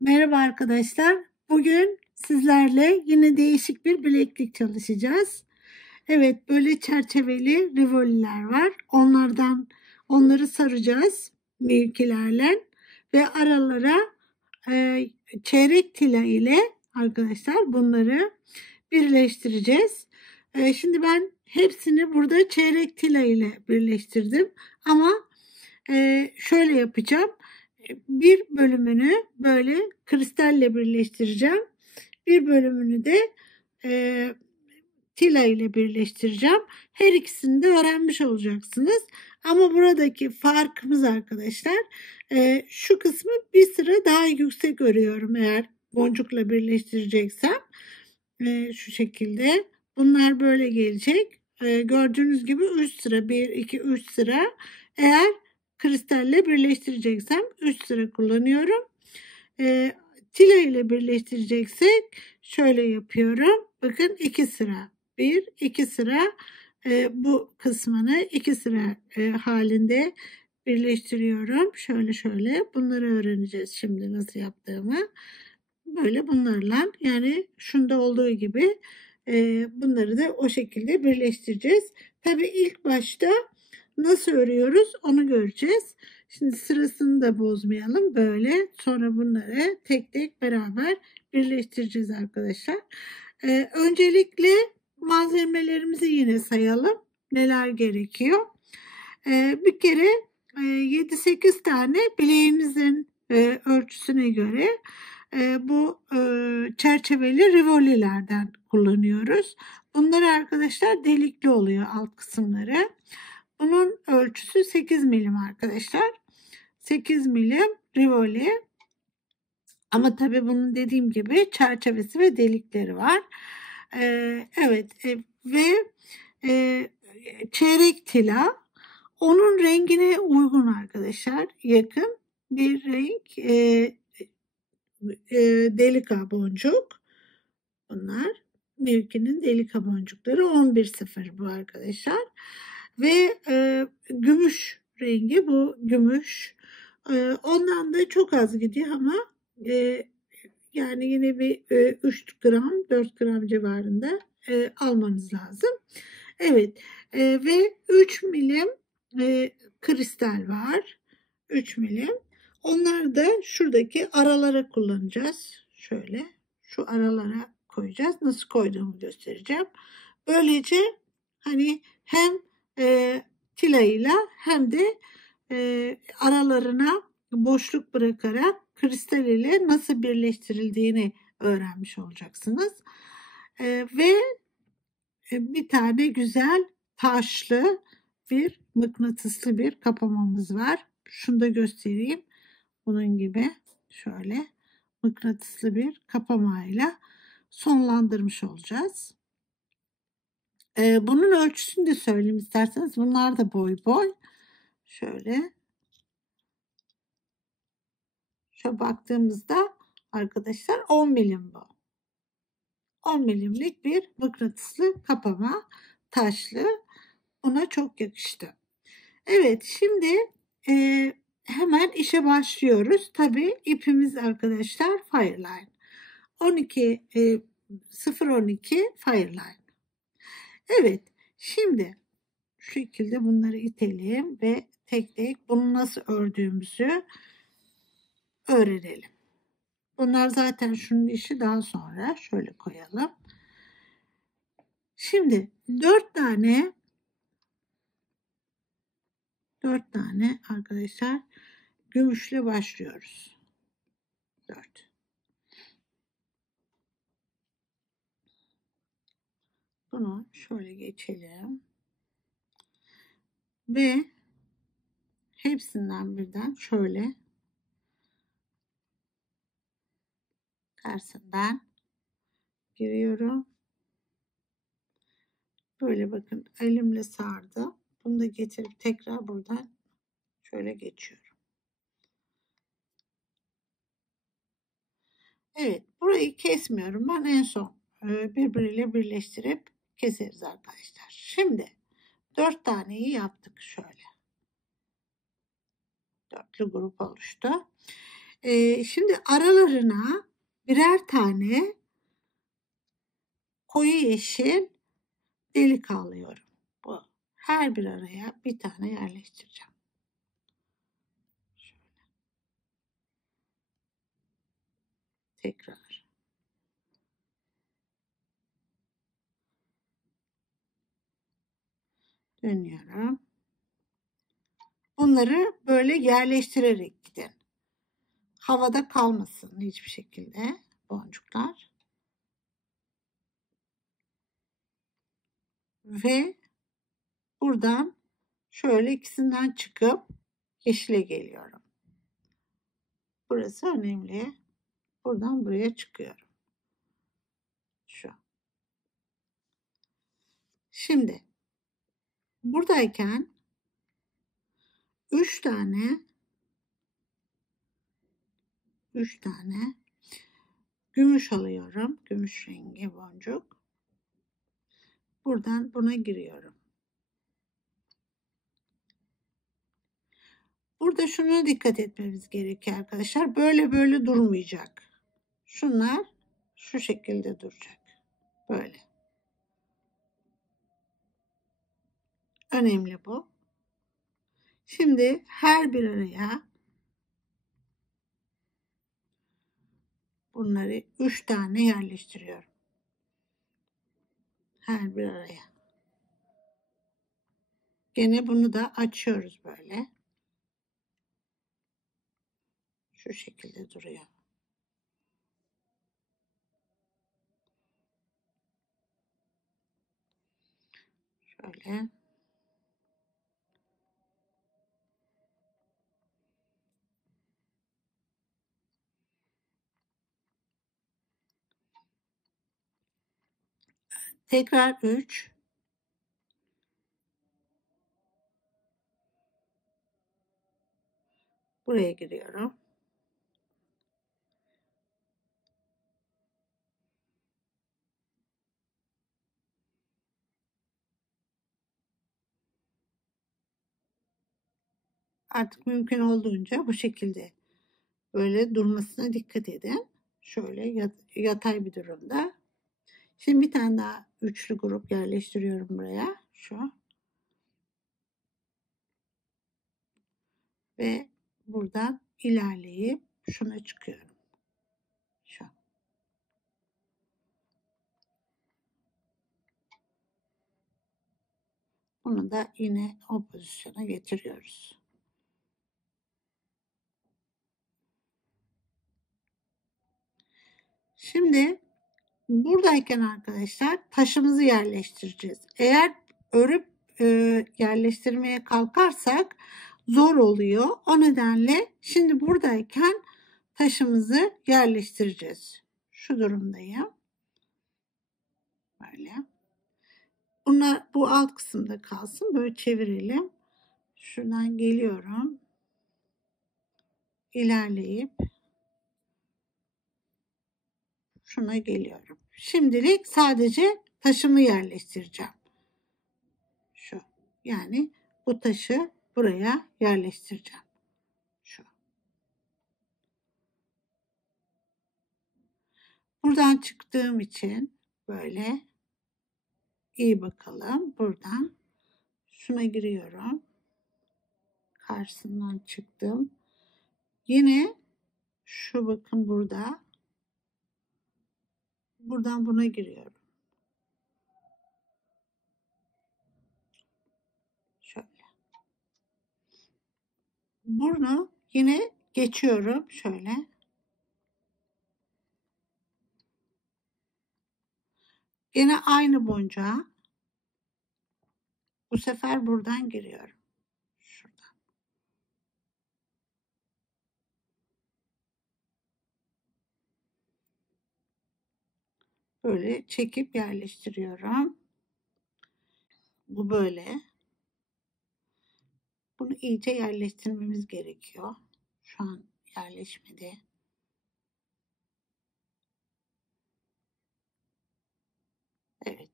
Merhaba arkadaşlar. Bugün sizlerle yine değişik bir bileklik çalışacağız. Evet, böyle çerçeveli rivoliler var. Onları saracağız mevkilerle ve aralara çeyrek tila ile arkadaşlar bunları birleştireceğiz. Şimdi ben hepsini burada çeyrek tila ile birleştirdim. Ama şöyle yapacağım. Bir bölümünü böyle kristalle birleştireceğim. Bir bölümünü de e, tila ile birleştireceğim. Her ikisini de öğrenmiş olacaksınız. Ama buradaki farkımız arkadaşlar şu kısmı bir sıra daha yüksek örüyorum eğer boncukla birleştireceksem. Şu şekilde. Bunlar böyle gelecek. Gördüğünüz gibi 3 sıra 1, 2, 3 sıra. Eğer kristalle birleştireceksem 3 sıra kullanıyorum. Tila ile birleştireceksek şöyle yapıyorum. Bakın 2 sıra. 1, 2 sıra bu kısmını 2 sıra halinde birleştiriyorum. Şöyle bunları öğreneceğiz şimdi nasıl yaptığımı. Böyle bunlarla yani şunda olduğu gibi bunları da o şekilde birleştireceğiz. Tabii ilk başta nasıl örüyoruz onu göreceğiz. Şimdi sırasını da bozmayalım. Böyle sonra bunları tek tek beraber birleştireceğiz arkadaşlar. Öncelikle malzemelerimizi yine sayalım. Neler gerekiyor? Bir kere 7-8 tane bileğimizin ölçüsüne göre bu çerçeveli rivolilerden kullanıyoruz. Bunlar arkadaşlar delikli oluyor alt kısımları. Bunun ölçüsü 8 milim arkadaşlar. 8 milim rivoli. Ama tabii bunun dediğim gibi çerçevesi ve delikleri var. Evet ve çeyrek tila onun rengine uygun arkadaşlar. Yakın bir renk delika boncuk. Bunlar mevkinin delika boncukları 11.0 bu arkadaşlar. Ve gümüş rengi bu gümüş. Ondan da çok az gidiyor ama yani yine bir 3 gram 4 gram civarında almanız lazım. Evet ve 3 milim kristal var. 3 milim. Onları da şuradaki aralara kullanacağız. Şöyle şu aralara koyacağız. Nasıl koyduğumu göstereceğim. Böylece hani hem tilayla hem de aralarına boşluk bırakarak kristal ile nasıl birleştirildiğini öğrenmiş olacaksınız. Ve bir tane güzel taşlı bir mıknatıslı bir kapamamız var. Şunu da göstereyim. Bunun gibi şöyle mıknatıslı bir kapamayla sonlandırmış olacağız. Bunun ölçüsünü de söyleyeyim isterseniz. Bunlar da boy boy. Şöyle baktığımızda arkadaşlar 10 milim bu. 10 milimlik bir mıknatıslı kapama taşlı. Ona çok yakıştı. Evet şimdi hemen işe başlıyoruz. Tabii ipimiz arkadaşlar Fireline. 012 Fireline. Evet şimdi şu şekilde bunları itelim ve tek tek bunu nasıl ördüğümüzü öğrenelim. Bunlar zaten şunun işi daha sonra şöyle koyalım. Şimdi 4 tane arkadaşlar gümüşle başlıyoruz. 4. Bunu şöyle geçelim. Ve hepsinden birden şöyle tersinden giriyorum. Böyle bakın elimle sardım. Bunu da getirip tekrar buradan şöyle geçiyorum. Evet burayı kesmiyorum. Ben en son birbiriyle birleştirip keseriz arkadaşlar. Şimdi 4 taneyi yaptık şöyle. Dörtlü grup oluştu. Şimdi aralarına birer tane koyu yeşil delik alıyorum. Bu. Her bir araya bir tane yerleştireceğim. Şöyle. Tekrar. Dönüyorum. Bunları böyle yerleştirerek gidin. Havada kalmasın hiçbir şekilde boncuklar. Ve buradan şöyle ikisinden çıkıp yeşile geliyorum. Burası önemli. Buradan buraya çıkıyorum. Şu. Şimdi buradayken 3 tane gümüş alıyorum. Gümüş rengi boncuk. Buradan buna giriyorum. Burada şuna dikkat etmemiz gerekiyor arkadaşlar. Böyle durmayacak. Şunlar şu şekilde duracak. Böyle. Önemli bu. Şimdi her bir araya bunları 3 tane yerleştiriyorum. Her bir araya. Gene bunu da açıyoruz böyle. Şu şekilde duruyor. Şöyle. Tekrar 3. Buraya giriyorum. Artık mümkün olduğunca bu şekilde böyle durmasına dikkat edin. Şöyle yatay bir durumda. Şimdi bir tane daha üçlü grup yerleştiriyorum buraya. Şu. Ve buradan ilerleyip şuna çıkıyorum. Şu. Bunu da yine o pozisyona getiriyoruz. Şimdi buradayken arkadaşlar taşımızı yerleştireceğiz. Eğer örüp yerleştirmeye kalkarsak zor oluyor. O nedenle şimdi buradayken taşımızı yerleştireceğiz. Şu durumdayım. Böyle. Bunlar bu alt kısımda kalsın. Böyle çevirelim. Şuradan geliyorum. İlerleyip şuna geliyorum. Şimdilik sadece taşımı yerleştireceğim. Şu. Yani bu taşı buraya yerleştireceğim. Şu. Buradan çıktığım için böyle iyi bakalım. Buradan şuna giriyorum. Karşısından çıktım. Yine şu bakın burada. Buradan buna giriyorum. Şöyle. Bunu yine geçiyorum şöyle. Yine aynı boncuğa bu sefer buradan giriyorum. Şuradan. Böyle çekip yerleştiriyorum. Bu böyle. Bunu iyice yerleştirmemiz gerekiyor. Şu an yerleşmedi. Evet.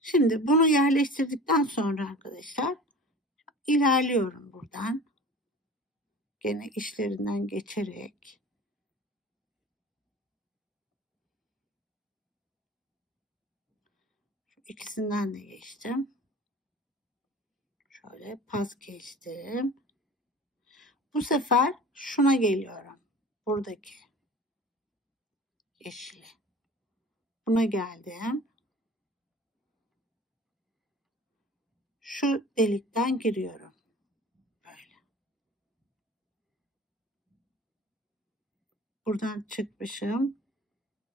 Şimdi bunu yerleştirdikten sonra arkadaşlar ilerliyorum buradan. gene içlerinden geçerek ikisinden de geçtim. Şöyle pas geçtim. Bu sefer şuna geliyorum. Buradaki yeşile. Buna geldim. Şu delikten giriyorum. Böyle. Buradan çıkmışım.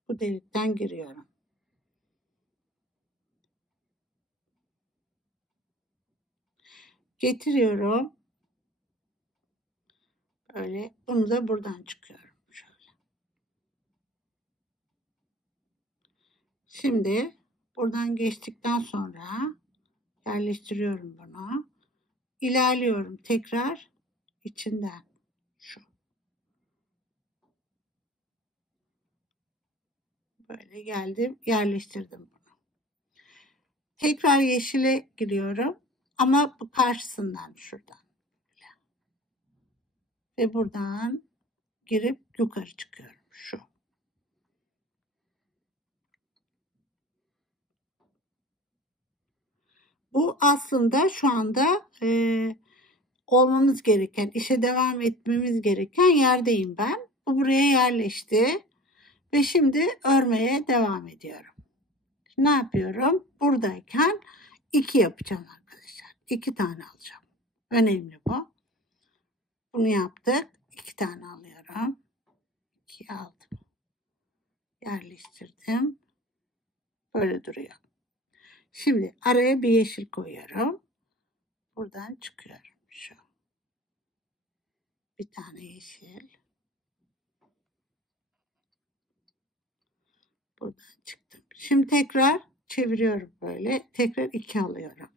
Bu delikten giriyorum. Getiriyorum. Böyle. Bunu da buradan çıkıyorum. Şöyle. Şimdi buradan geçtikten sonra yerleştiriyorum bunu. İlerliyorum tekrar içinden. Şu. Böyle geldim, yerleştirdim bunu. Tekrar yeşile giriyorum ama bu karşısından şuradan. Ve buradan girip yukarı çıkıyorum. Şu. Bu aslında şu anda olmamız gereken, işe devam etmemiz gereken yerdeyim ben. Bu buraya yerleşti ve şimdi örmeye devam ediyorum. Ne yapıyorum? Buradayken 2 yapacağım arkadaşlar. 2 tane alacağım. Önemli bu. Bunu yaptık. 2 tane alıyorum. 2 aldım. Yerleştirdim. Böyle duruyor. Şimdi araya bir yeşil koyuyorum. Buradan çıkıyorum. Şu. Bir tane yeşil. Buradan çıktım. Şimdi tekrar çeviriyorum böyle. Tekrar 2 alıyorum.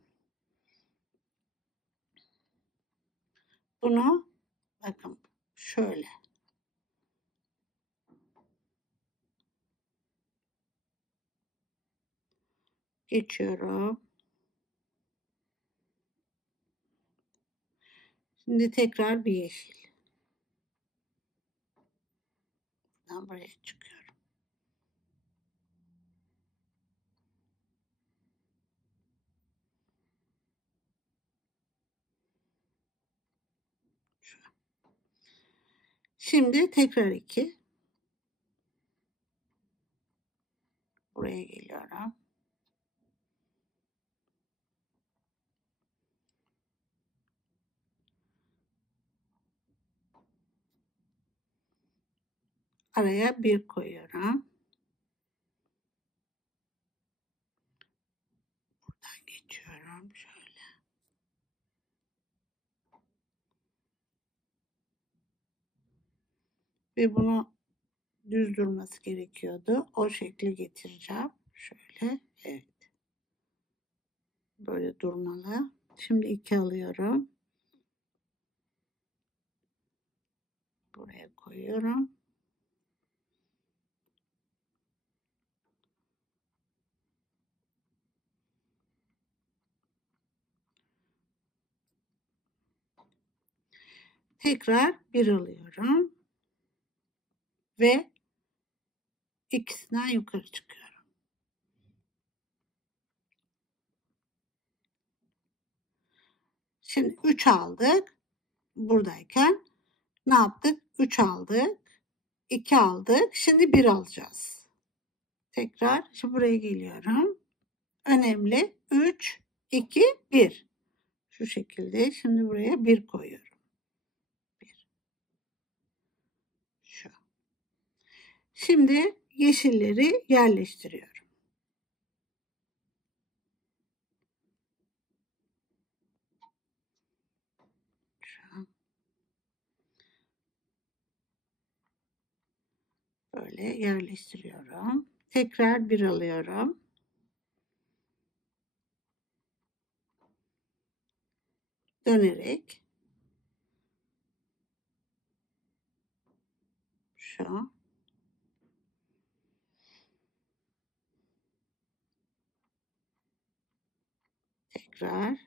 Bunu bakın şöyle. Geçiyorum. Şimdi tekrar bir yeşil. Buradan buraya çıkıyorum. Şu. Şimdi tekrar 2. Buraya geliyorum. Araya 1 koyuyorum. Buradan geçiyorum şöyle. Ve bunu düz durması gerekiyordu. O şekli getireceğim. Şöyle. Evet. Böyle durmalı. Şimdi 2 alıyorum. Buraya koyuyorum. Tekrar 1 alıyorum. Ve ikisinden yukarı çıkıyorum. Şimdi 3 aldık. Buradayken ne yaptık? 3 aldık. 2 aldık. Şimdi 1 alacağız. Tekrar şimdi buraya geliyorum. Önemli. 3, 2, 1. Şu şekilde. Şimdi buraya 1 koyuyorum. 1. Şu. Şimdi yeşilleri yerleştiriyorum. Şu. Böyle yerleştiriyorum. Tekrar 1 alıyorum. Dönerek şu. Tekrar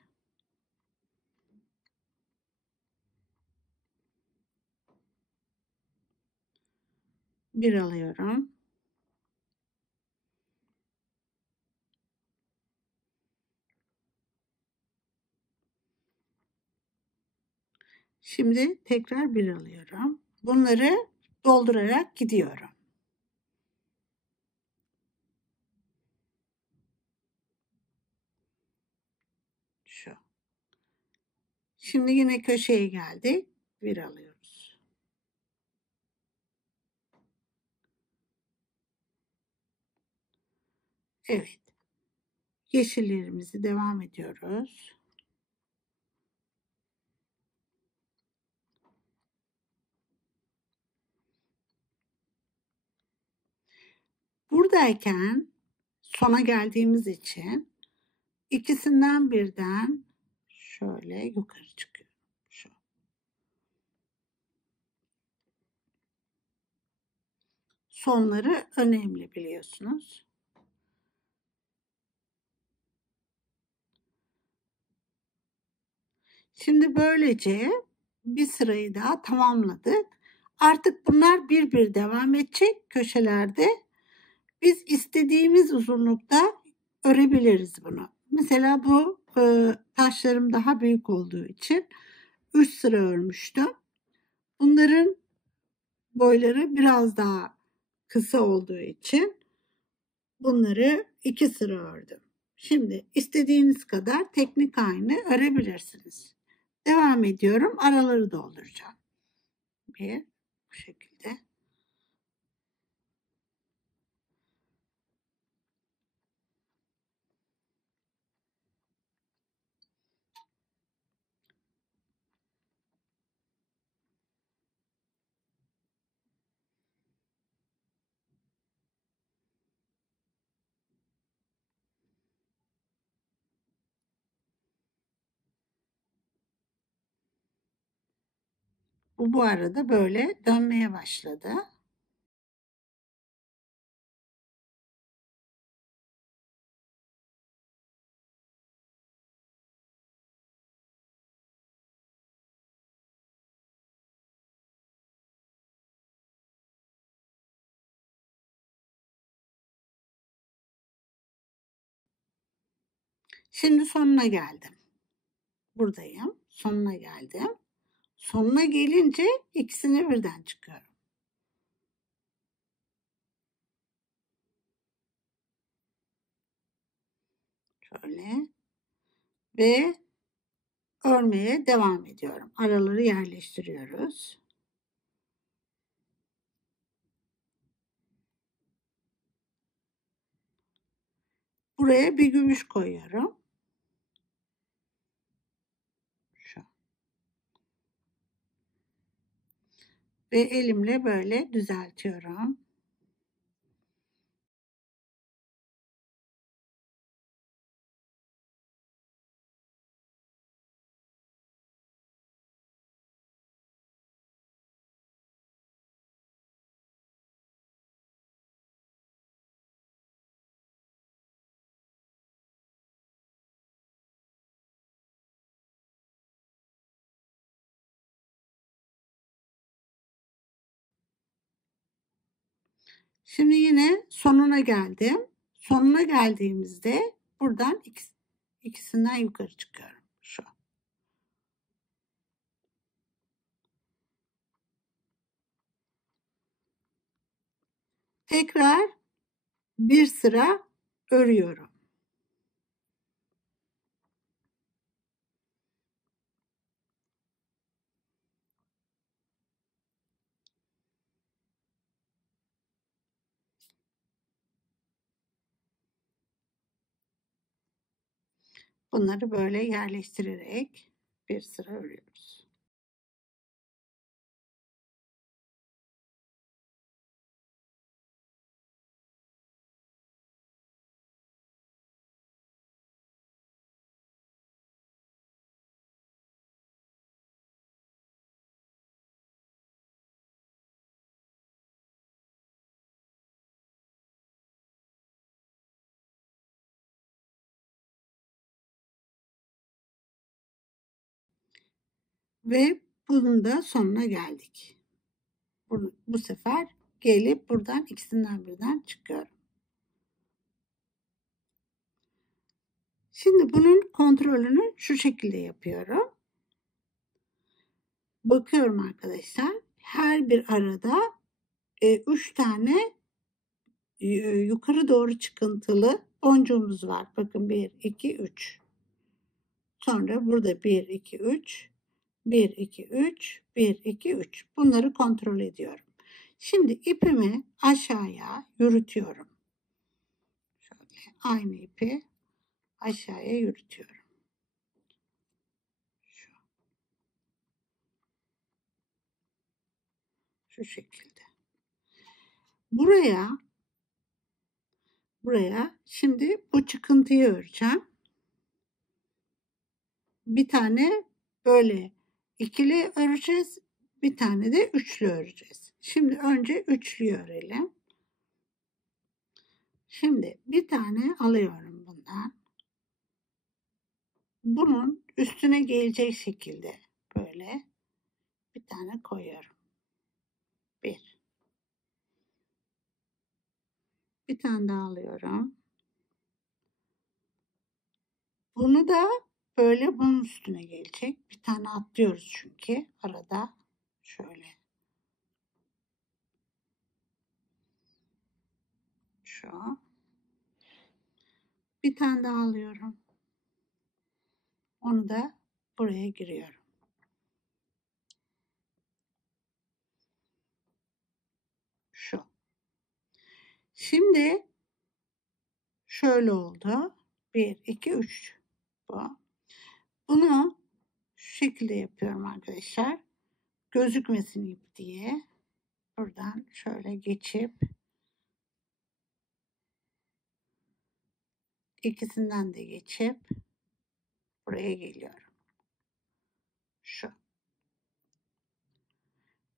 Bir alıyorum. Şimdi tekrar bir alıyorum. Bunları doldurarak gidiyorum. Şu. Şimdi yine köşeye geldik. Bir alıyoruz. Evet. Yeşillerimizi devam ediyoruz. Buradayken sona geldiğimiz için ikisinden birden şöyle yukarı çıkıyorum. Şu. Sonları önemli biliyorsunuz. Şimdi böylece bir sırayı daha tamamladık. Artık bunlar bir bir devam edecek köşelerde. Biz istediğimiz uzunlukta örebiliriz bunu. Mesela bu taşlarım daha büyük olduğu için 3 sıra örmüştüm. Bunların boyları biraz daha kısa olduğu için bunları 2 sıra ördüm. Şimdi istediğiniz kadar teknik aynı örebilirsiniz. Devam ediyorum. Araları dolduracağım. Bu şekilde. Bu arada böyle dönmeye başladı. Şimdi sonuna geldim. Buradayım. Sonuna geldim. Sonuna gelince ikisini birden çıkıyorum. Şöyle. Ve örmeye devam ediyorum. Araları yerleştiriyoruz. Buraya bir gümüş koyuyorum. Şu. Ve elimle böyle düzeltiyorum. Şimdi yine sonuna geldim. Sonuna geldiğimizde buradan ikisinden yukarı çıkıyorum. Şu. Tekrar bir sıra örüyorum. Bunları böyle yerleştirerek bir sıra örüyoruz. Ve bunun da sonuna geldik. Bu sefer gelip buradan ikisinden birden çıkıyorum. Şimdi bunun kontrolünü şu şekilde yapıyorum. Bakıyorum arkadaşlar. Her bir arada 3 tane yukarı doğru çıkıntılı boncuğumuz var. Bakın 1, 2, 3. Sonra burada 1, 2, 3. 1, 2, 3. 1, 2, 3. Bunları kontrol ediyorum. Şimdi ipimi aşağıya yürütüyorum. Şöyle aynı ipi aşağıya yürütüyorum. Şu şekilde. Buraya şimdi bu çıkıntıyı öreceğim. Bir tane böyle ikili öreceğiz. Bir tane de üçlü öreceğiz. Şimdi önce üçlüyü örelim. Şimdi bir tane alıyorum bundan. Bunun üstüne gelecek şekilde böyle bir tane koyuyorum. Bir tane daha alıyorum. Bunu da böyle bunun üstüne gelecek. Bir tane atlıyoruz çünkü arada. Şöyle. Şu. Bir tane daha alıyorum. Onu da buraya giriyorum. Şu. Şimdi şöyle oldu. 1, 2, 3. Bu. Bunu şu şekilde yapıyorum arkadaşlar. Gözükmesin ip diye. Buradan şöyle geçip ikisinden de geçip buraya geliyorum. Şu.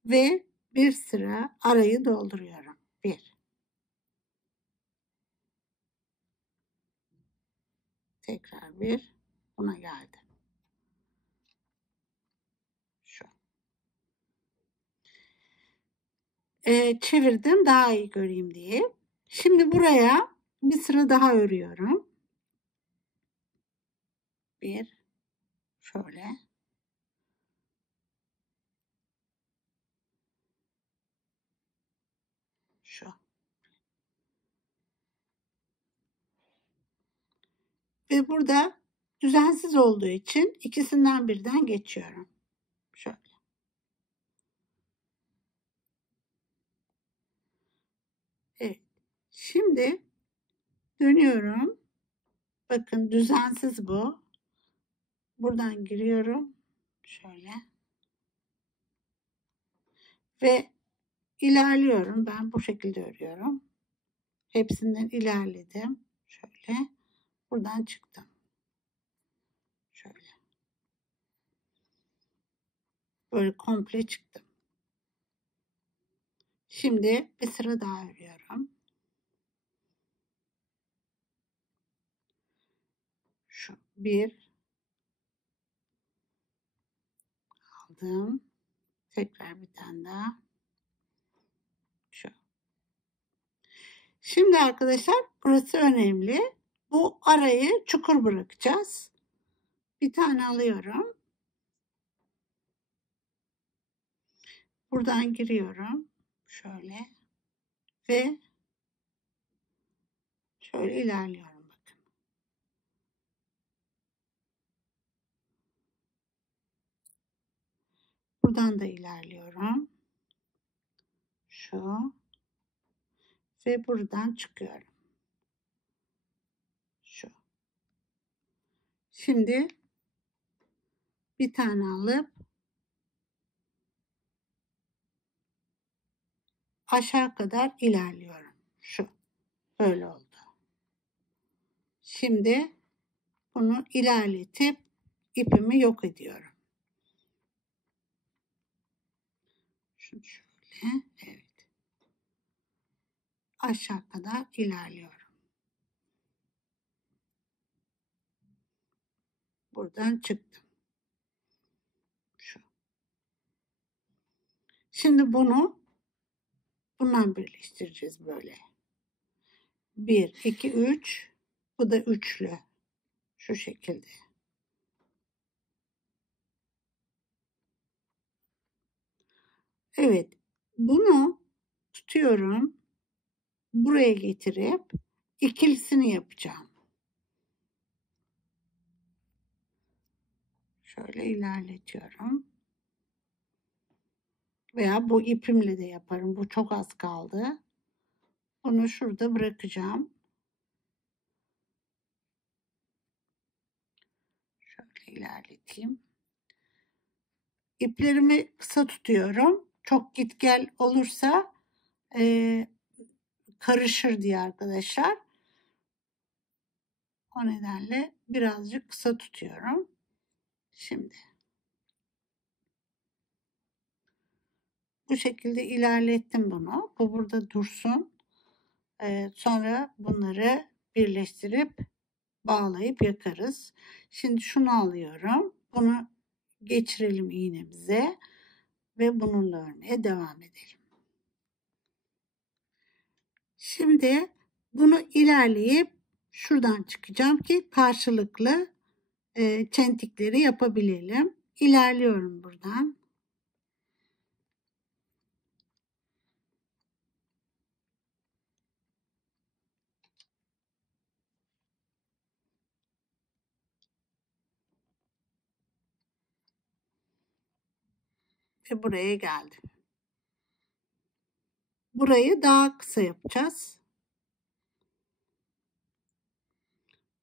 Ve bir sıra arayı dolduruyorum. 1. Tekrar 1. Buna geldim. Şu. Çevirdim daha iyi göreyim diye. Şimdi buraya bir sıra daha örüyorum. 1. Şöyle. Şu. Ve burada düzensiz olduğu için ikisinden birden geçiyorum. Şöyle. Evet. Şimdi dönüyorum. Bakın düzensiz bu. Buradan giriyorum. Şöyle. Ve ilerliyorum. Ben bu şekilde örüyorum. Hepsinden ilerledim. Şöyle. Buradan çıktım. Şöyle. Böyle komple çıktım. Şimdi bir sıra daha örüyorum. Şu 1 aldım. Tekrar bir tane daha. Şu. Şimdi arkadaşlar burası önemli. Bu arayı çukur bırakacağız. Bir tane alıyorum. Buradan giriyorum. Şöyle. Ve şöyle ilerliyorum. Bakın. Buradan da ilerliyorum. Şu. Ve buradan çıkıyorum. Şu. Şimdi bir tane alıp aşağı kadar ilerliyorum. Şu. Böyle oldu. Şimdi bunu ilerletip ipimi yok ediyorum. Şunu şöyle. Evet. Aşağı kadar ilerliyorum. Buradan çıktım. Şu. Şimdi bunu Bundan birleştireceğiz böyle. 1, 2, 3. Bu da üçlü. Şu şekilde. Evet. Bunu tutuyorum. Buraya getirip ikilisini yapacağım. Şöyle ilerletiyorum. Veya bu ipimle de yaparım. Bu çok az kaldı. Bunu şurada bırakacağım. Şöyle ilerleteyim. İplerimi kısa tutuyorum. Çok git gel olursa karışır diye arkadaşlar. O nedenle birazcık kısa tutuyorum. Şimdi bu şekilde ilerlettim bunu. Bu burada dursun. Sonra bunları birleştirip bağlayıp yakarız. Şimdi şunu alıyorum. Bunu geçirelim iğnemize ve bununla örmeye devam edelim. Şimdi bunu ilerleyip şuradan çıkacağım ki karşılıklı çentikleri yapabilelim. İlerliyorum buradan. Ve buraya geldim. Burayı daha kısa yapacağız.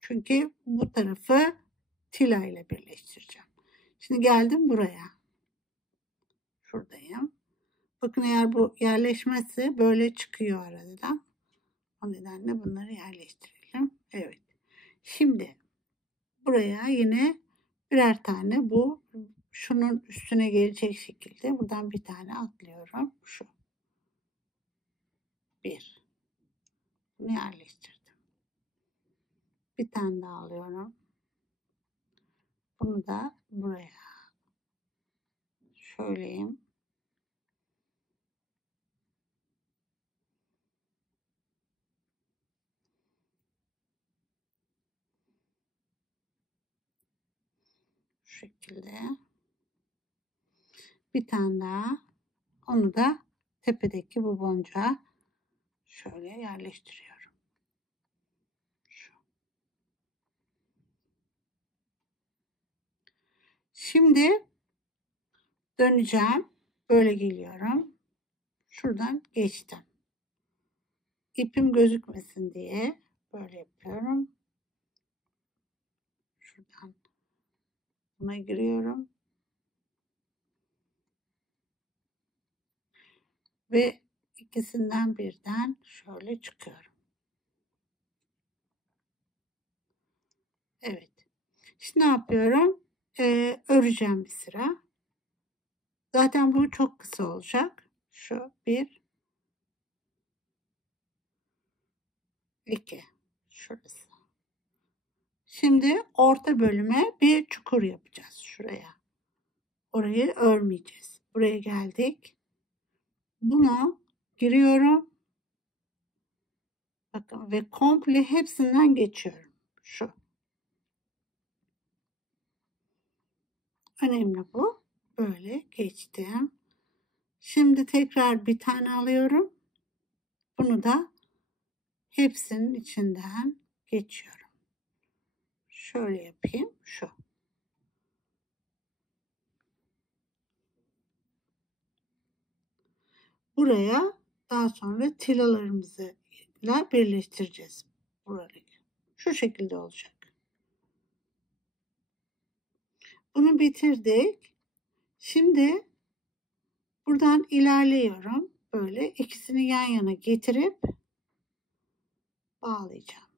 Çünkü bu tarafı tila ile birleştireceğim. Şimdi geldim buraya. Şuradayım. Bakın eğer bu yerleşmezse böyle çıkıyor aradan. O nedenle bunları yerleştirelim. Evet. Şimdi buraya yine birer tane bu şunun üstüne gelecek şekilde buradan bir tane atlıyorum. Şu. Bir. Bunu yerleştirdim. Bir tane daha alıyorum. Bunu da buraya. Şöyleyim. Şu şekilde. Bir tane daha. Onu da tepedeki bu boncuğa şöyle yerleştiriyorum. Şu. Şimdi döneceğim. Böyle geliyorum. Şuradan geçtim. İpim gözükmesin diye böyle yapıyorum. Şuradan buna giriyorum. Ve ikisinden birden şöyle çıkıyorum. Evet. Şimdi ne yapıyorum? Öreceğim bir sıra. Zaten bu çok kısa olacak. Şu bir, iki. Şurası. Şimdi orta bölüme bir çukur yapacağız şuraya. Orayı örmeyeceğiz. Buraya geldik. Buna giriyorum. Bakın ve komple hepsinden geçiyorum. Şu. Önemli bu. Böyle geçtim. Şimdi tekrar bir tane alıyorum. Bunu da hepsinin içinden geçiyorum. Şöyle yapayım. Şu. Buraya daha sonra tilalarımızı birleştireceğiz. Burayı. Şu şekilde olacak. Bunu bitirdik. Şimdi buradan ilerliyorum. Böyle ikisini yan yana getirip bağlayacağım.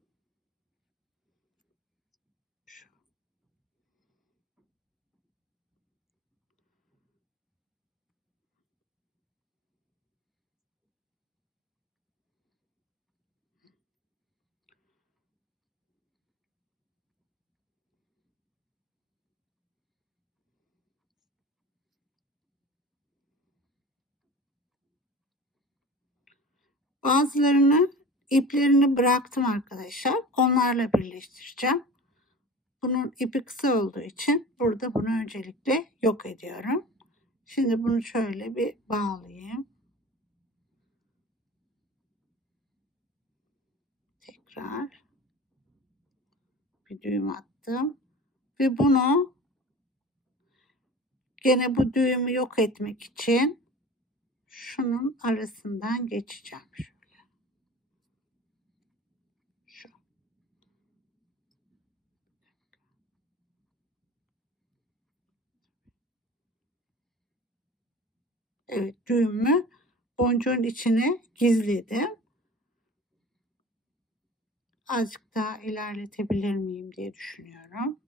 Bazılarını iplerini bıraktım arkadaşlar. Onlarla birleştireceğim. Bunun ipi kısa olduğu için burada bunu öncelikle yok ediyorum. Şimdi bunu şöyle bir bağlayayım. Tekrar bir düğüm attım. Ve bunu gene bu düğümü yok etmek için şunun arasından geçeceğim. Şöyle. Şu. Evet, düğümü boncuğun içine gizledim. Azıcık daha ilerletebilir miyim diye düşünüyorum.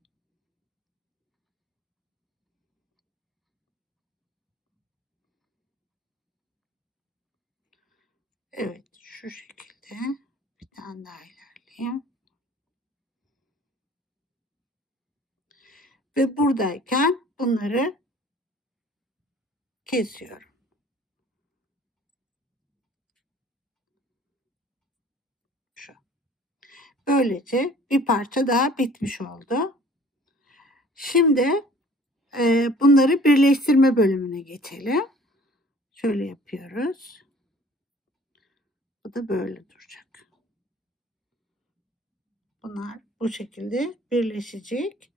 Evet, şu şekilde bir tane daha ilerleyeyim. Ve buradayken bunları kesiyorum. Şu. Böylece bir parça daha bitmiş oldu. Şimdi bunları birleştirme bölümüne geçelim. Şöyle yapıyoruz. Bu da böyle duracak. Bunlar bu şekilde birleşecek.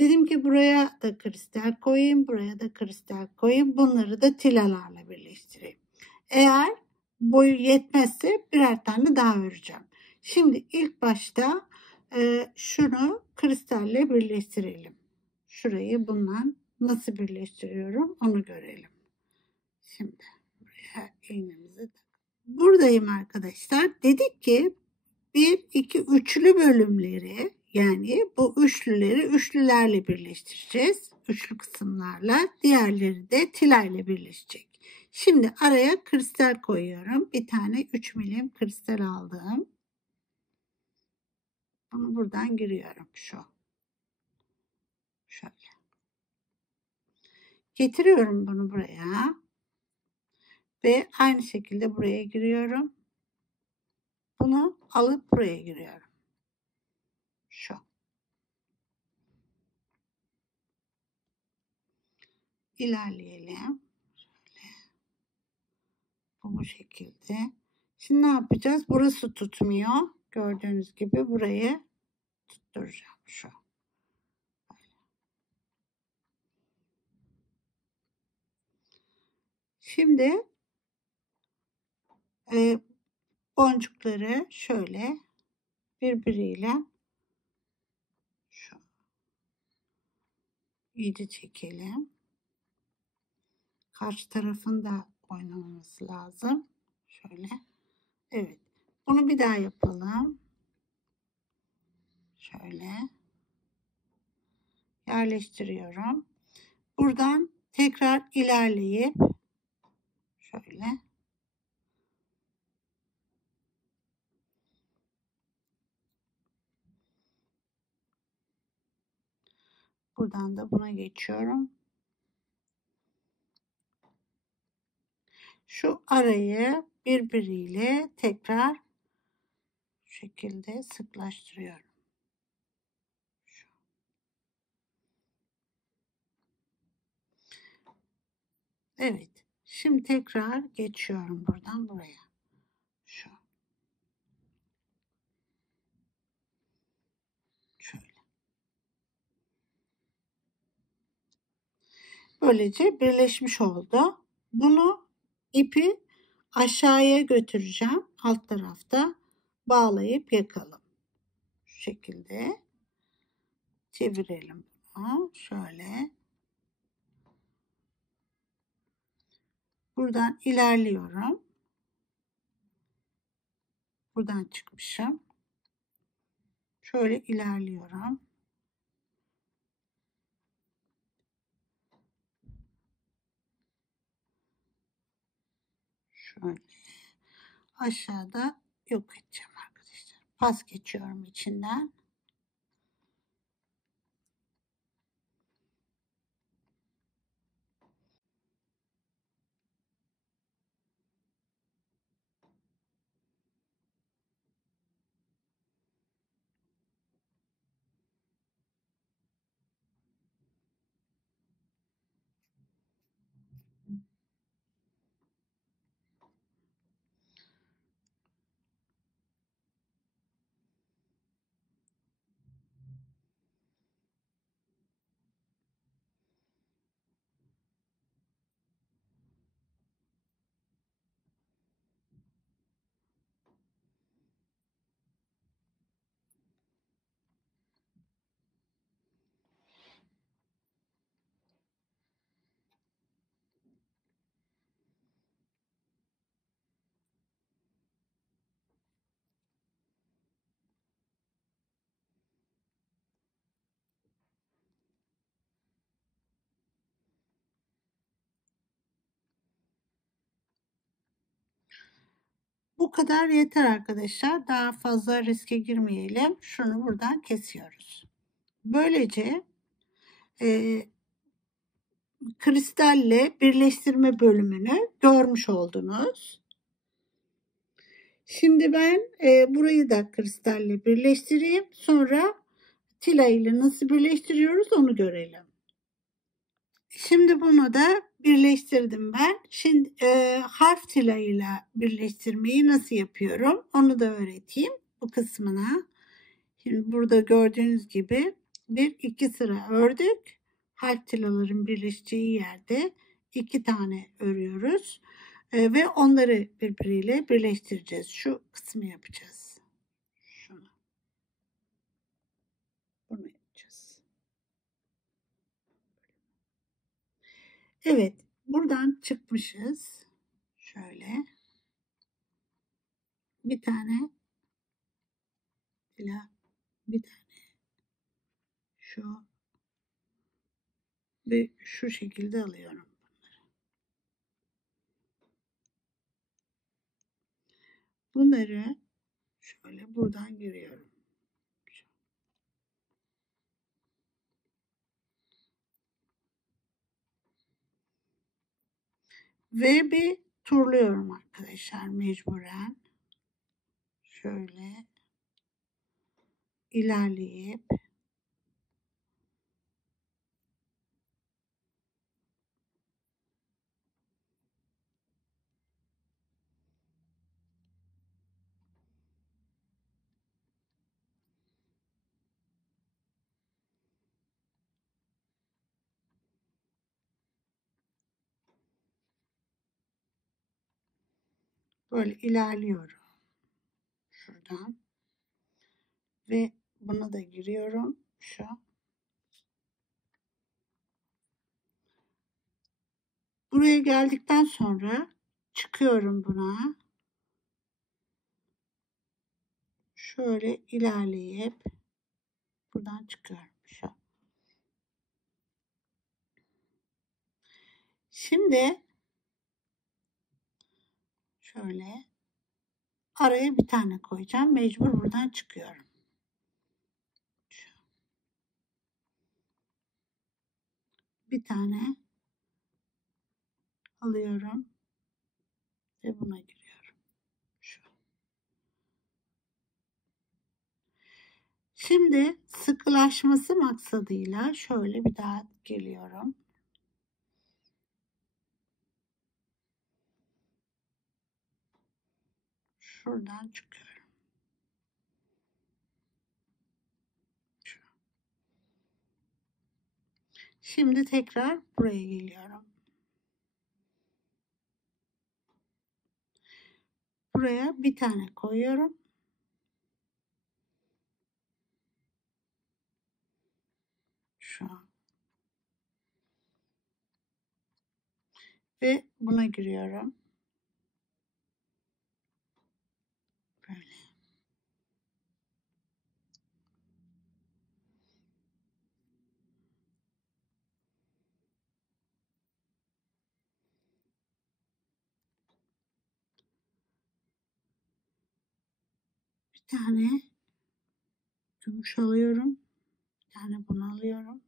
Dedim ki buraya da kristal koyayım, buraya da kristal koyayım. Bunları da tilalarla birleştireyim. Eğer boyu yetmezse birer tane daha öreceğim. Şimdi ilk başta şunu kristalle birleştirelim. Şurayı bununla nasıl birleştiriyorum onu görelim. Şimdi buraya iğnemizi buradayım arkadaşlar. Dedik ki 1, 2, üçlü bölümleri yani bu üçlüleri üçlülerle birleştireceğiz. Üçlü kısımlarla. Diğerleri de tilayla birleşecek. Şimdi araya kristal koyuyorum. Bir tane 3 milim kristal aldım. Bunu buradan giriyorum. Şöyle. Getiriyorum bunu buraya. Ve aynı şekilde buraya giriyorum. Bunu alıp buraya giriyorum. Şu. İlerleyelim. Şöyle. Bu şekilde. Şimdi ne yapacağız? Burası tutmuyor. Gördüğünüz gibi burayı tutturacağım. Şu. Şimdi boncukları şöyle birbiriyle şu iyice çekelim. Karşı tarafın da oynamaması lazım. Şöyle. Evet. Bunu bir daha yapalım. Şöyle. Yerleştiriyorum. Buradan tekrar ilerleyip şöyle buradan da buna geçiyorum. Şu arayı birbiriyle tekrar şu şekilde sıklaştırıyorum. Evet. Şimdi tekrar geçiyorum buradan buraya. Şu. Şöyle. Böylece birleşmiş oldu. Bunu ipi aşağıya götüreceğim. Alt tarafta bağlayıp yakalım. Şu şekilde çevirelim bunu. Şöyle. Buradan ilerliyorum. Buradan çıkmışım. Şöyle ilerliyorum. Şöyle aşağıda yok edeceğim arkadaşlar. Pas geçiyorum içinden. Bu kadar yeter arkadaşlar. Daha fazla riske girmeyelim. Şunu buradan kesiyoruz. Böylece kristalle birleştirme bölümünü görmüş oldunuz. Şimdi ben burayı da kristalle birleştireyim. Sonra tila ile nasıl birleştiriyoruz onu görelim. Şimdi bunu da birleştirdim ben. Şimdi harf tila ile birleştirmeyi nasıl yapıyorum onu da öğreteyim bu kısmına. Şimdi burada gördüğünüz gibi bir iki sıra ördük. Harf tilaların birleşeceği yerde 2 tane örüyoruz. Ve onları birbiriyle birleştireceğiz. Şu kısmı yapacağız. Şunu. Bunu yapacağız. Evet. Buradan çıkmışız. Şöyle. Bir tane bir tane şu ve şu şekilde alıyorum. Bunları şöyle buradan giriyorum. Ve bir turluyorum arkadaşlar mecburen. Şöyle ilerleyip böyle ilerliyorum. Şuradan. Ve buna da giriyorum. Şu. Buraya geldikten sonra çıkıyorum buna. Şöyle ilerleyip buradan çıkıyorum. Şu. Şimdi şöyle araya bir tane koyacağım. Mecbur buradan çıkıyorum. Şu. Bir tane alıyorum ve buna giriyorum. Şu. Şimdi sıkılaşması maksadıyla şöyle bir daha geliyorum. Şuradan çıkıyorum. Şu. Şimdi tekrar buraya geliyorum. Buraya bir tane koyuyorum. Şu an. Ve buna giriyorum. Böyle. Bir tane gümüş alıyorum. Bir tane bunu alıyorum.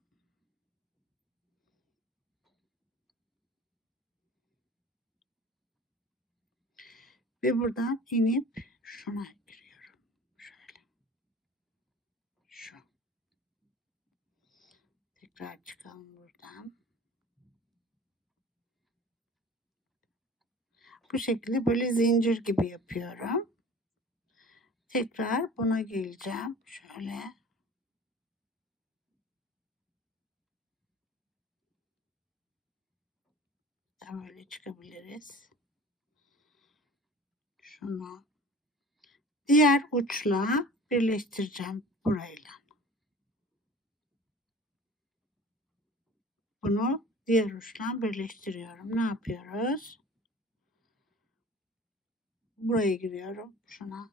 Ve buradan inip şuna giriyorum. Şöyle. Şu. Tekrar çıkalım buradan. Bu şekilde böyle zincir gibi yapıyorum. Tekrar buna geleceğim. Şöyle. Da böyle çıkabiliriz. Şunu diğer uçla birleştireceğim burayla. Bunu diğer uçla birleştiriyorum. Ne yapıyoruz? Buraya giriyorum. Şuna.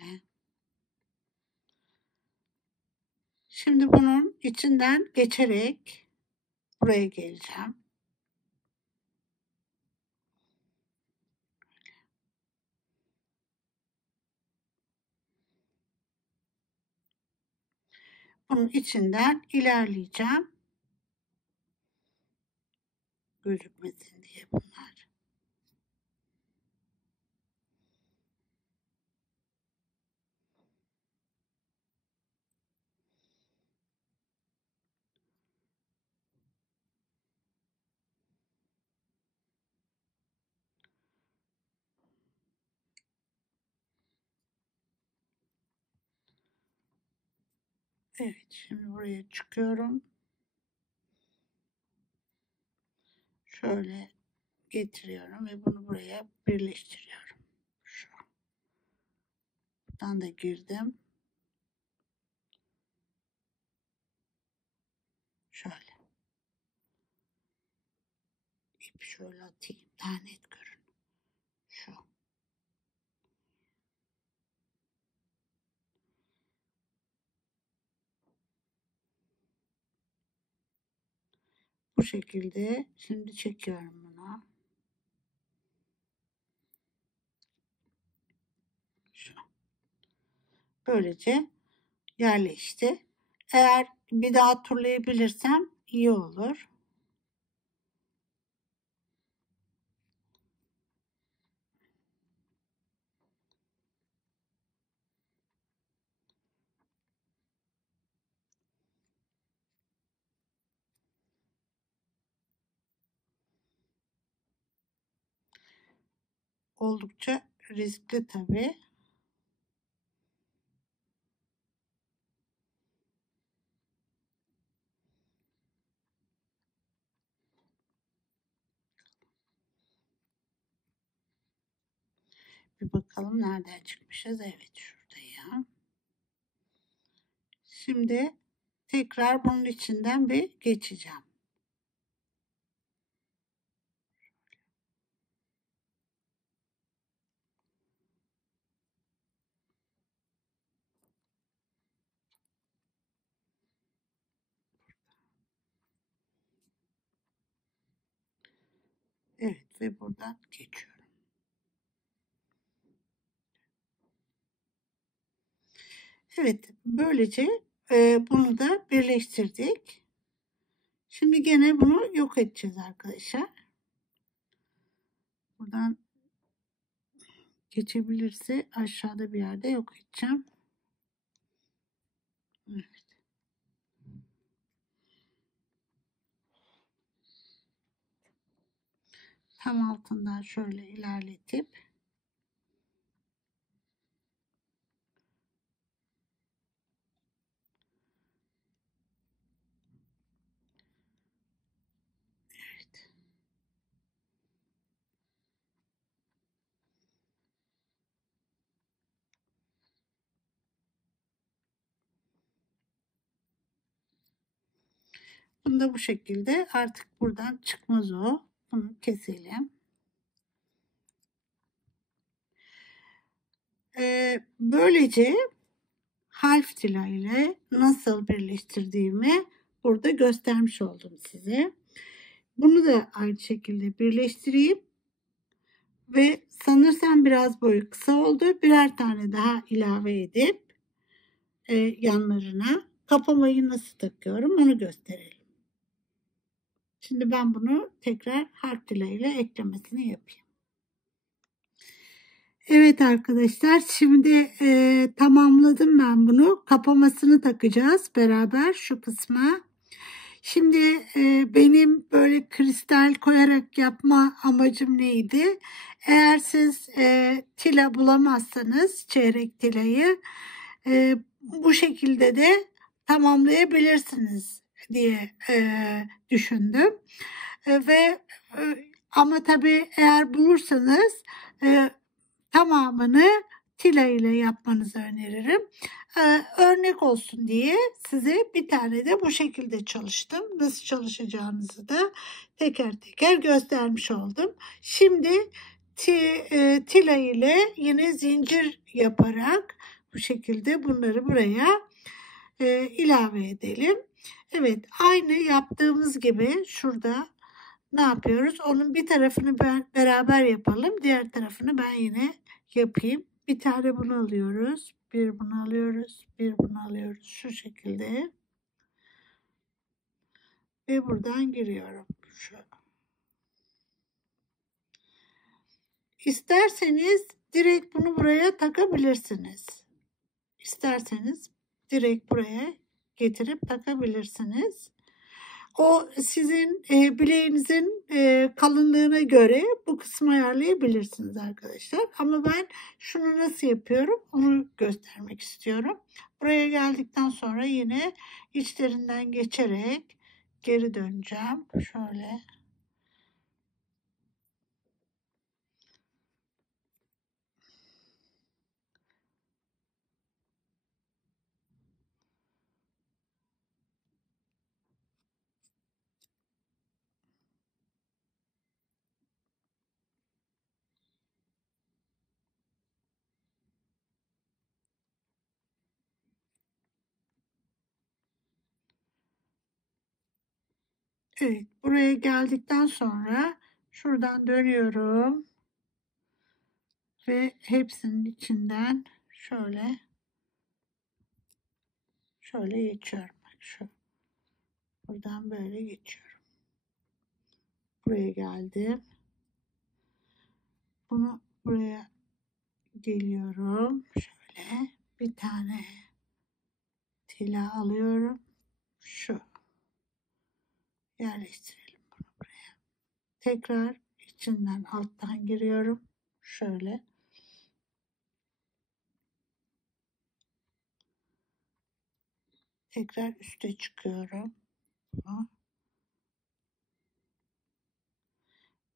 Böyle. Şimdi bunun içinden geçerek buraya geleceğim. Bunun içinden ilerleyeceğim. Gözükmesin diye bunlar. Evet, şimdi buraya çıkıyorum. Şöyle getiriyorum ve bunu buraya birleştiriyorum. Buradan da girdim. Şöyle. İp şöyle atayım. Daha net görün. Şu. Bu şekilde şimdi çekiyorum bunu. Şu. Böylece yerleşti. Eğer bir daha turlayabilirsem iyi olur. Oldukça riskli tabii. Bir bakalım nereden çıkmışız. Evet, şuradayım. Şimdi tekrar bunun içinden bir geçeceğim. Evet ve buradan geçiyorum. Evet, böylece bunu da birleştirdik. Şimdi gene bunu yok edeceğiz arkadaşlar. Buradan geçebilirse aşağıda bir yerde yok edeceğim. Evet. Tam altından şöyle ilerletip evet. Bunu da bu şekilde artık buradan çıkmaz o. Bunu keselim. Böylece harf tila ile nasıl birleştirdiğimi burada göstermiş oldum size. Bunu da aynı şekilde birleştireyim ve sanırsam biraz boyu kısa oldu. Birer tane daha ilave edip yanlarına kapamayı nasıl takıyorum onu gösterelim. Şimdi ben bunu tekrar harf tila ile eklemesini yapayım. Evet arkadaşlar, şimdi tamamladım ben bunu. Kapamasını takacağız beraber şu kısma. Şimdi benim böyle kristal koyarak yapma amacım neydi? Eğer siz tila bulamazsanız çeyrek tilayı bu şekilde de tamamlayabilirsiniz diye düşündüm. Ama tabii eğer bulursanız tamamını tila ile yapmanızı öneririm. Örnek olsun diye size bir tane de bu şekilde çalıştım. Nasıl çalışacağınızı da teker teker göstermiş oldum. Şimdi tila ile yine zincir yaparak bu şekilde bunları buraya ilave edelim. Evet, aynı yaptığımız gibi şurada ne yapıyoruz? Onun bir tarafını beraber yapalım. Diğer tarafını ben yine yapayım. Bir tane bunu alıyoruz. Bir bunu alıyoruz. Bir bunu alıyoruz. Şu şekilde. Ve buradan giriyorum. Şu. İsterseniz direkt bunu buraya takabilirsiniz. İsterseniz direkt buraya getirip takabilirsiniz. O sizin bileğinizin kalınlığına göre bu kısmı ayarlayabilirsiniz arkadaşlar. Ama ben şunu nasıl yapıyorum onu göstermek istiyorum. Buraya geldikten sonra yine içlerinden geçerek geri döneceğim. Şöyle. Evet, buraya geldikten sonra şuradan dönüyorum ve hepsinin içinden şöyle geçiyorum. Bak şu buradan böyle geçiyorum. Buraya geldim. Bunu buraya geliyorum. Şöyle bir tane tila alıyorum. Şu yerleştirelim bunu buraya. Tekrar içinden alttan giriyorum. Şöyle. Tekrar üste çıkıyorum.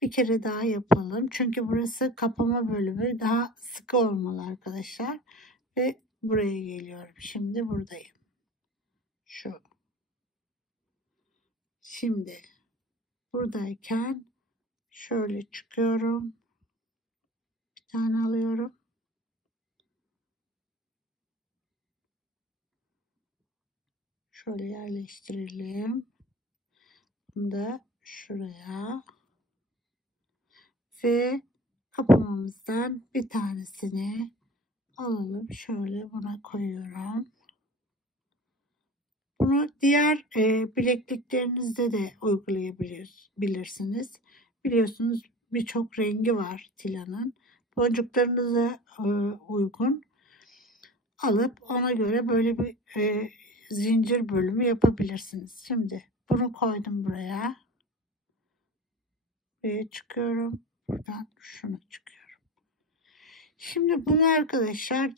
Bir kere daha yapalım. Çünkü burası kapama bölümü. Daha sıkı olmalı arkadaşlar. Ve buraya geliyorum. Şimdi buradayım. Şu. Şimdi buradayken şöyle çıkıyorum. Bir tane alıyorum. Şöyle yerleştirelim. Bunu da şuraya. Ve kapamamızdan bir tanesini alalım. Şöyle buna koyuyorum. Bunu diğer bilekliklerinizde de uygulayabilirsiniz. Biliyorsunuz birçok rengi var tilanın. Boncuklarınıza uygun alıp ona göre böyle bir zincir bölümü yapabilirsiniz. Şimdi bunu koydum buraya ve çıkıyorum. Buradan şuna çıkıyorum. Şimdi bunu arkadaşlar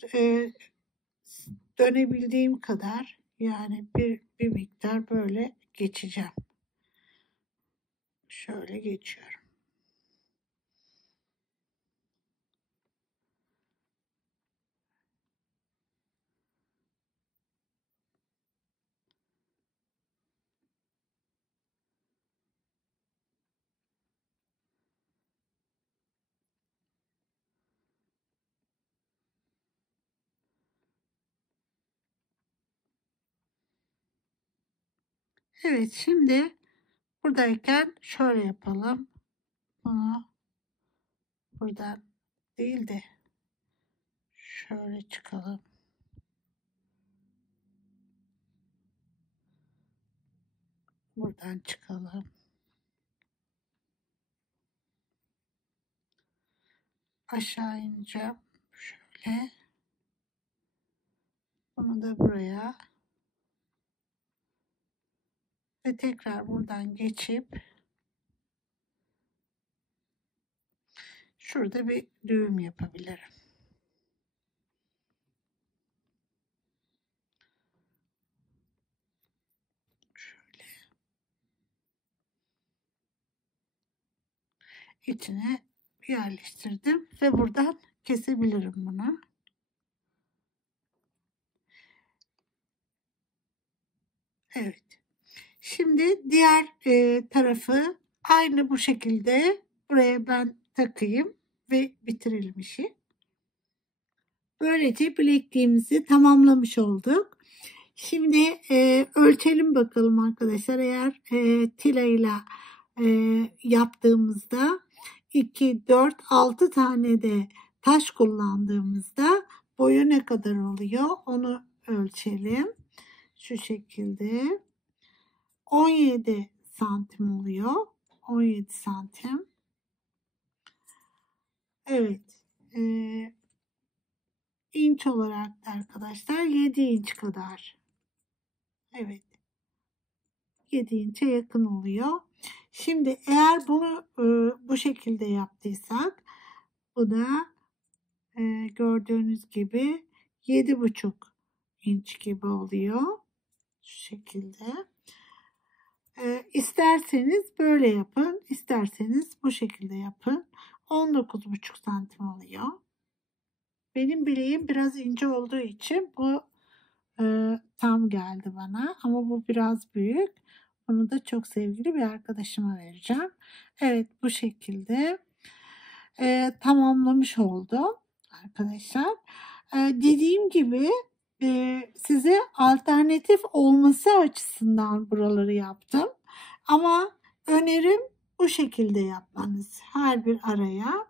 dönebildiğim kadar yani bir miktar böyle geçeceğim. Şöyle geçiyorum. Evet, şimdi buradayken şöyle yapalım. Bunu buradan değil de şöyle çıkalım. Buradan çıkalım. Aşağı ineceğim. Şöyle. Bunu da buraya. Ve tekrar buradan geçip şurada bir düğüm yapabilirim. Şöyle. İçine yerleştirdim ve buradan kesebilirim bunu. Evet. Şimdi diğer tarafı aynı bu şekilde buraya ben takayım ve bitirelim işi. Böylece bilekliğimizi tamamlamış olduk. Şimdi ölçelim bakalım arkadaşlar. Eğer tila ile yaptığımızda 2, 4, 6 tane de taş kullandığımızda boyu ne kadar oluyor? Onu ölçelim. Şu şekilde 17 santim oluyor. 17 santim. Evet. İnç olarak da arkadaşlar 7 inç kadar. Evet. 7 inçe yakın oluyor. Şimdi eğer bunu bu şekilde yaptıysak bu da gördüğünüz gibi 7,5 inç gibi oluyor. Şu şekilde. İsterseniz böyle yapın, isterseniz bu şekilde yapın. 19,5 santim oluyor. Benim bileğim biraz ince olduğu için bu tam geldi bana. Ama bu biraz büyük. Bunu da çok sevgili bir arkadaşıma vereceğim. Evet, bu şekilde tamamlamış oldum arkadaşlar. Dediğim gibi size alternatif olması açısından buraları yaptım. Ama önerim bu şekilde yapmanız. Her bir araya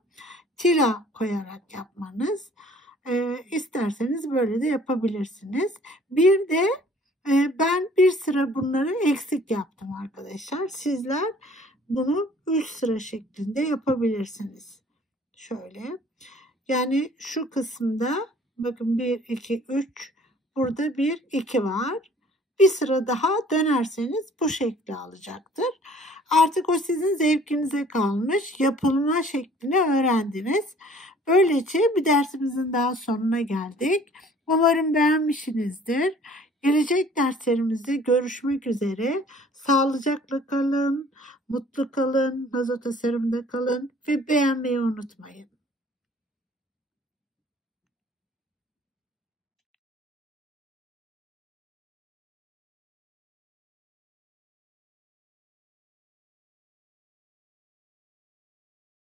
tila koyarak yapmanız. İsterseniz böyle de yapabilirsiniz. Bir de ben bir sıra bunları eksik yaptım arkadaşlar. Sizler bunu 3 sıra şeklinde yapabilirsiniz. Şöyle. Yani şu kısımda bakın 1, 2, 3 burada 1, 2 var. Bir sıra daha dönerseniz bu şekli alacaktır. Artık o sizin zevkinize kalmış. Yapılma şeklini öğrendiniz. Böylece bir dersimizin daha sonuna geldik. Umarım beğenmişsinizdir. Gelecek derslerimizde görüşmek üzere. Sağlıcakla kalın, mutlu kalın, nazo tasarımda kalın ve beğenmeyi unutmayın.